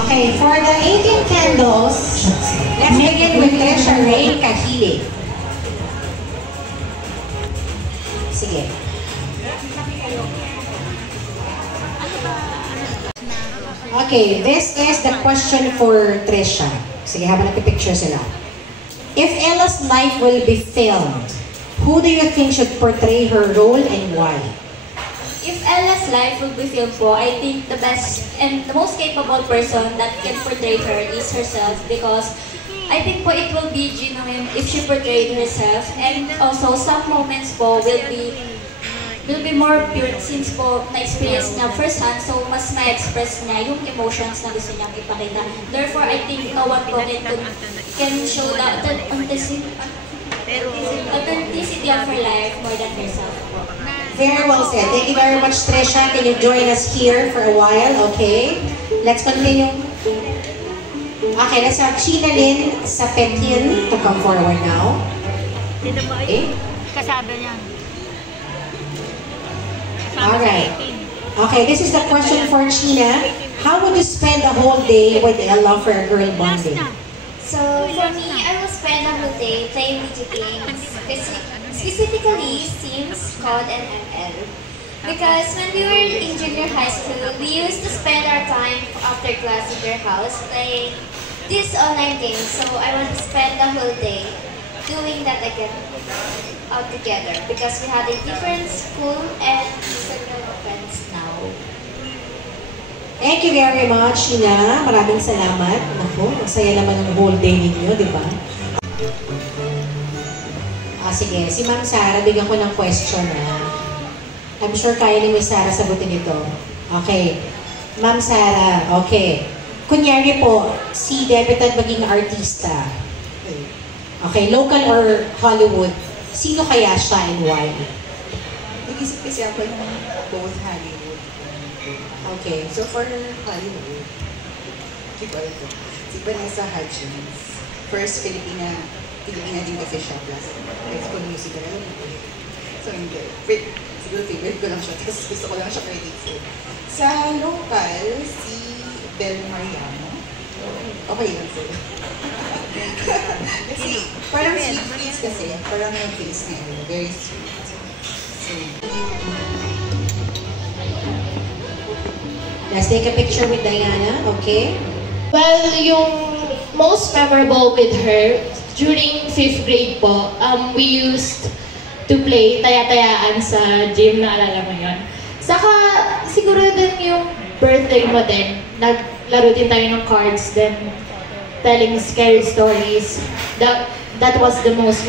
Okay, for the 18 candles, let's begin with Trisha Ray Kahili. Sige. Okay, this is the question for Trisha. Sige, habang nagpipicture sila. If Ella's life will be filmed, who do you think should portray her role and why? If Ella's life will be filmed po, I think the best and the most capable person that can portray her is herself, because I think po it will be genuine if she portrayed herself, and also some moments po will be more pure since po na-experience niya first hand, so mas ma-express niya yung emotions na gusto niyang ipakita. Therefore, I think no one po can show the authenticity of her life more than herself po. Very well said. Thank you very much, Trisha. Can you join us here for a while? Okay. Let's continue. Okay, let's have Sheena Lynn Sapetin to come forward now. Okay. Kasabi niya. Alright. Okay, this is the question for Sheena. How would you spend the whole day with Ella for a girl bonding? So for me, I will spend the whole day playing video games, specifically Sims, COD, and ML. Because when we were in junior high school, we used to spend our time after class in their house playing these online games. So I want to spend the whole day doing that again all together, because we had a different school and circle of friends now. Thank you very much, Sheena. Maraming salamat. Naku, masaya naman ang whole day ninyo, di ba? Sige, si Ma'am Sarah, bigyan ko ng question na. I'm sure kaya ni Miss Sarah sagutin ito. Okay. Ma'am Sarah, okay. Kunyari po, si debutant maging artista. Okay, local or Hollywood, sino kaya siya and why? Nag-isip kasi ako ng both Hollywood. Okay. So for Hollywood, si Vanessa Hudgens, first Filipina din official plus High School Musical. So hindi. Siguro favorite ko lang siya, tapos gusto ko lang siya credit. Sa local, si Bel Mariano. Okay lang sila. Kasi parang sweet face kasi. Parang yung face niya. Very sweet. So, let's take a picture with Diana, okay? Well, yung most memorable with her, during 5th grade po, we used to play taya-tayaan sa gym, naalala mo yun. Saka, siguro din yung birthday mo din, naglaro din tayo ng cards, then telling scary stories. That was the most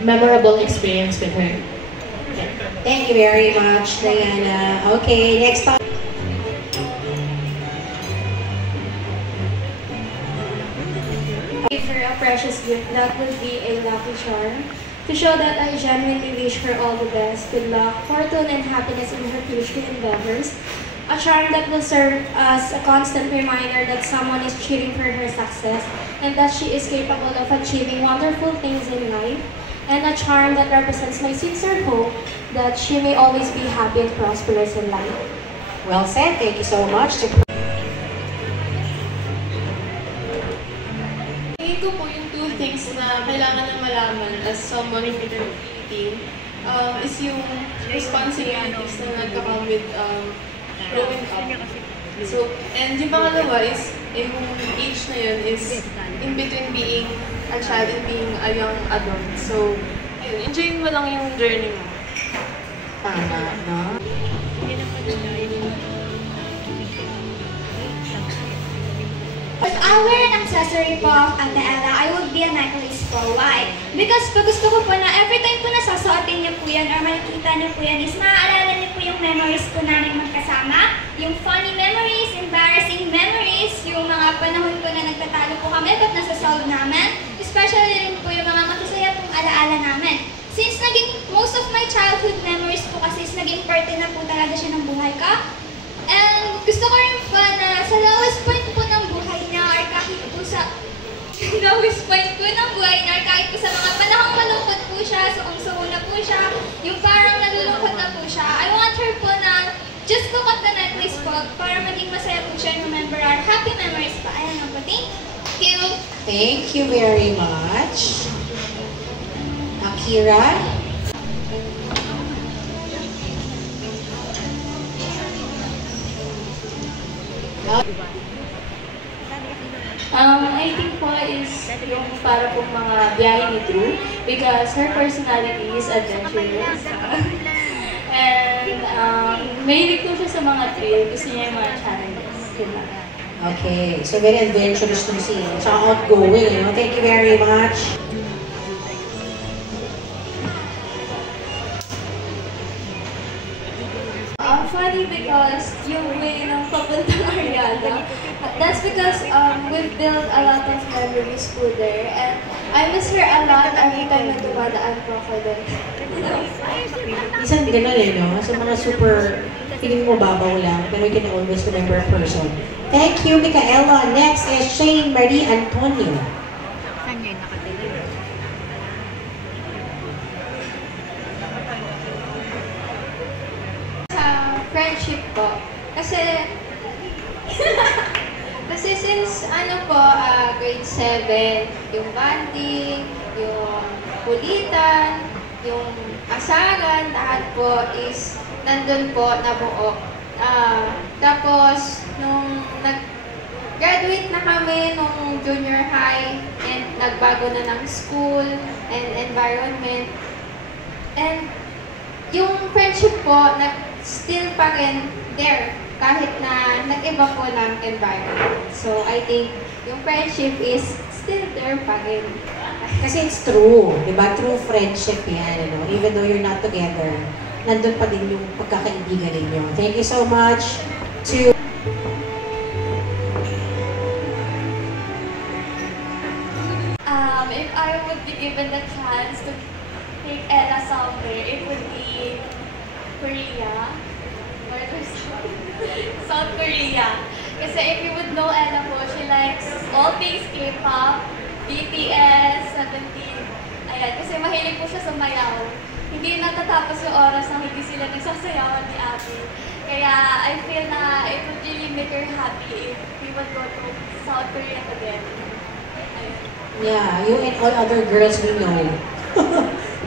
memorable experience with her. Okay. Thank you very much, Diana. Okay, next time. Give her a precious gift that would be a lucky charm to show that I genuinely wish her all the best, good luck, fortune, and happiness in her future endeavors. A charm that will serve as a constant reminder that someone is cheering for her success and that she is capable of achieving wonderful things in life. And a charm that represents my sincere hope that she may always be happy and prosperous in life. Well said. Thank you so much. Tingin ko po yung two things na kailangan na malaman as someone in the team is yung responsibilities na nagkakam with growing up. So, and yung pangalawa is, yung age na yun is in between being a child and being a young adult. So, ayun, enjoyin mo lang yung journey mo. Tama, no? If I were an accessory po of Ate Ella, I would be a necklace po. Why? Because pag gusto ko po na every time po nasasuotin niyo po yan or makikita niyo po yan is maaalala niyo po yung memories po namin magkasama. Yung funny memories, embarrassing memories, yung mga panahon po na nagtatalo po kami but nasasolve namin. Especially rin po yung mga masasaya pong alaala namin. Since naging most of my childhood memories po kasi is naging parte na po talaga siya ng buhay ko. And gusto ko rin po na sa lowest point po ng buhay niya or kahit po sa lowest point po ng buhay niya or kahit po sa mga panahong malungkot po siya, suong-suong na po siya, yung parang nalulungkot na po siya. I want her po na just look at the necklace po para maging masaya po siya and remember our happy memories po. Thank you. Thank you very much. Akira? I think po is yung para pong mga biyahe ni Drew because her personality is adventurous. And mahilig po siya sa mga thrill. Gusto niya yung mga challenges. Diba? Okay, so very adventurous to see. Tsaka outgoing, you know? Thank you very much. Funny because yung way ng papuntang Ariada, that's because we've built a lot of memories po there and I miss her a lot every time na dumadaan po ako there. Isang ganun eh, no? Sa mga super, feeling mo babaw lang, pero you can always remember a person. Thank you, Micaela. Next is Shane Marie Antonio. Friendship po. Kasi since grade 7, yung bonding, yung kulitan, yung asaran, lahat po is nandun po nabuo. Tapos, nung nag-graduate na kami nung junior high and nagbago na ng school and environment. And yung friendship po, still pa rin there kahit na nag-iba po ng environment. So, I think yung friendship is still there pa rin. Kasi it's true, di ba? True friendship yan, ano? Even though you're not together, nandun pa din yung pagkakaibigan ninyo. Thank you so much to... If I would be given the chance to take Ella somewhere, it would be Korea. South Korea. Kasi if you would know Ella po, she likes all things K-pop, BTS, 17. Ayan, kasi mahilig po siya sa mayaw. Hindi natatapos yung oras na hindi sila nagsasayawan ni Ate. Kaya I feel na it would really make her happy if we would go to South Korea together. Ayan. Yeah, you and all other girls we know.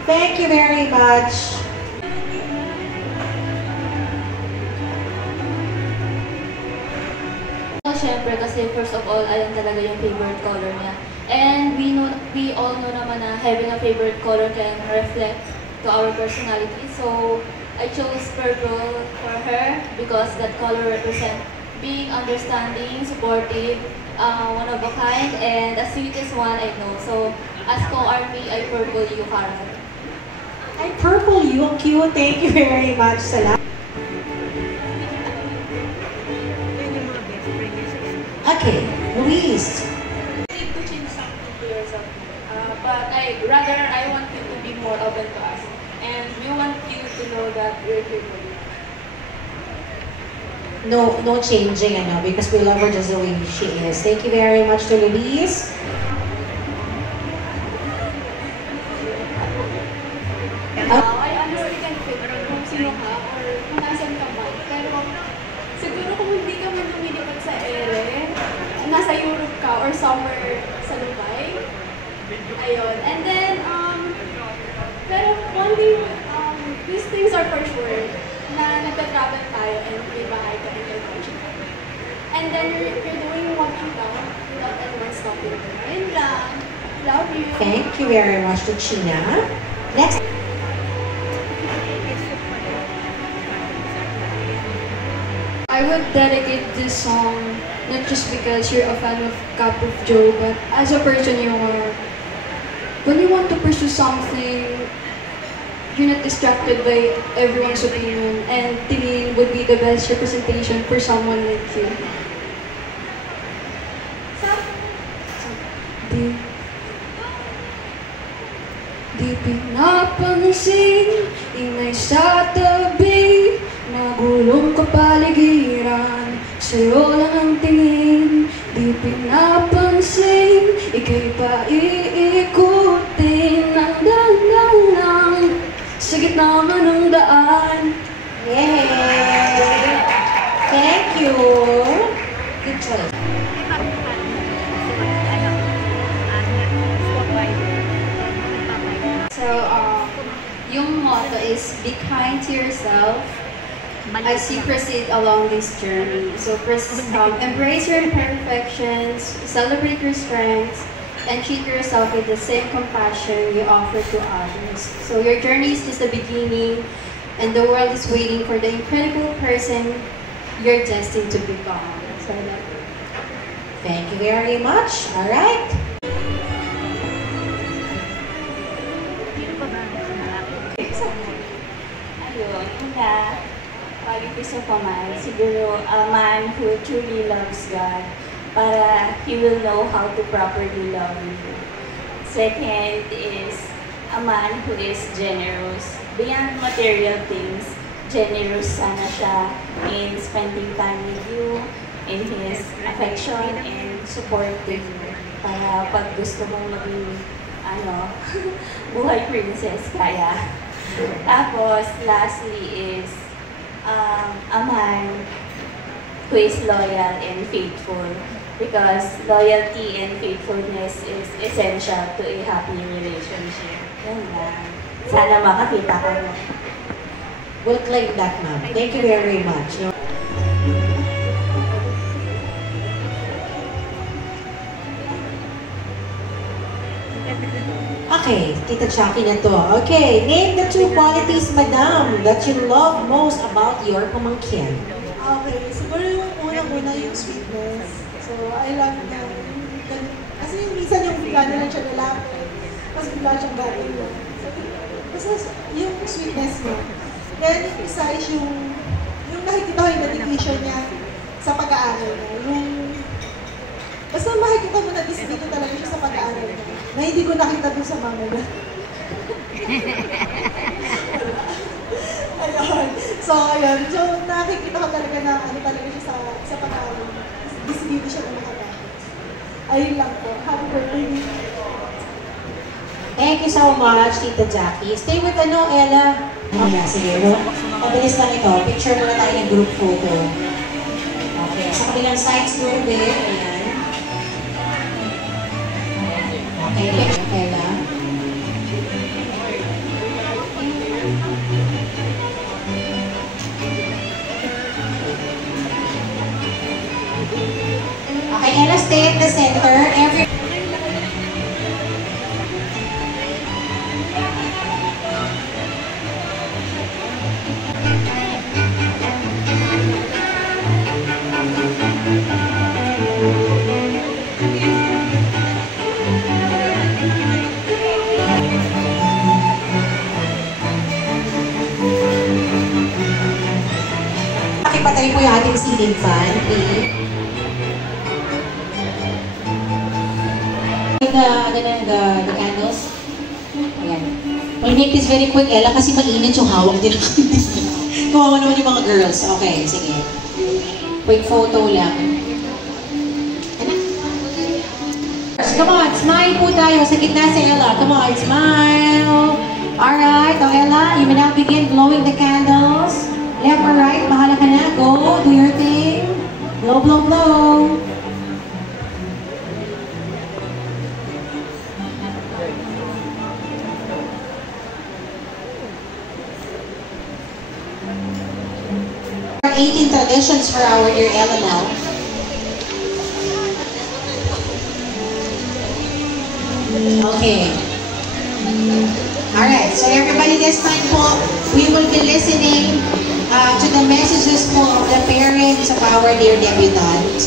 Thank you very much. Siyempre kasi first of all, alam talaga yung favorite color niya. And we all know naman na having a favorite color can reflect to our personality. So I chose purple for her because that color represents being understanding, supportive, one of a kind, and the sweetest one I know. So as co-army, I purple you, Carol. Ay, purple you. Cute. Thank you very much. Salamat. Okay, Luis. You need to change something to yourself. But I want you to be more open to us. And we want you to know that we're here for you. No changing, because we love her just the way she is. Thank you very much to Luis. I honestly can't pick kung sino ka or kung nasan ka man. Pero siguro kung hindi ka man lumilipat sa ere, nasa Europe ka or somewhere sa Dubai. Ayun. And then, pero one day, these things are for sure na nagka-travel tayo and may bahay ka in your country. And then you're doing what you love without anyone stopping you. Ayun lang. Love you. Thank you very much to China. Next. I would dedicate this song not just because you're a fan of Cup of Joe, but as a person you are. When you want to pursue something, you're not distracted by everyone's opinion, and Tingin would be the best representation for someone like you. Di pinapansin, ingay sa tabi, nagulong kapaligiran, sa'yo lang ang tingin. Di pinapansin, ika'y paiikutin ng dahan lang sa gitna man ng daan. Yay! Thank you. Good choice. yung motto is be kind to yourself as you proceed along this journey. So embrace your imperfections, celebrate your strengths, and treat yourself with the same compassion you offer to others. So your journey is just the beginning, and the world is waiting for the incredible person you're destined to become. So Thank you very much. All right. Ayun, una, qualities of a man, siguro a man who truly loves God para he will know how to properly love you. Second is a man who is generous. Beyond material things, generous sana siya in spending time with you, in his affection and support to you. Para pag gusto mong maging, buhay princess, kaya. Tapos, lastly is a man who is loyal and faithful, because loyalty and faithfulness is essential to a happy relationship. Yan lang. Sana makakita ka mo. We'll claim that, ma'am. Thank you very much. Okay, Tita Jackie na to. Okay, name the 2 qualities, madam, that you love most about your pamangkin. Okay, siguro yung unang-una yung sweetness. So, I love na kasi yung minsan yung bigla na lang siya lalapit, mas bigla siyang gagawin. So, basta yung sweetness mo. Then, yung isa is yung nakikita ko yung dedication niya sa pag-aaral niya. Basta makikita mo na dito talaga siya sa pag-aaral niya. Na hindi ko nakita doon sa mama niya. Ayun. So, ayun. So, nakikita ko talaga na talaga siya sa pag-aaral niya. Dito siya na makatapos. Ayun lang po. Happy birthday. Thank you so much, Tita Jackie. Stay with Ella. Okay, sige. Pabilis lang ito. Picture muna tayo ng group photo. Okay. Sa kabilang sides doon din. Ayan. Okay, Ella. Okay, Ella, stay at the center. Patay po yung ating ceiling fan, okay? The candles. Ayan. We'll make this very quick, Ella, kasi mainit yung hawak din. Kawawa naman yung mga girls. Okay, sige. Quick photo lang. Come on, smile po tayo sa gitna si Ella. Come on, smile. Alright, so Ella, you may now begin blowing the candles. Left or right, bahala ka na. Go, do your thing. Blow, blow, blow. Our 18 traditions for our dear Ella now. Okay. Alright, so everybody this time po, we will be listening to the messages po of the parents of our dear debutant.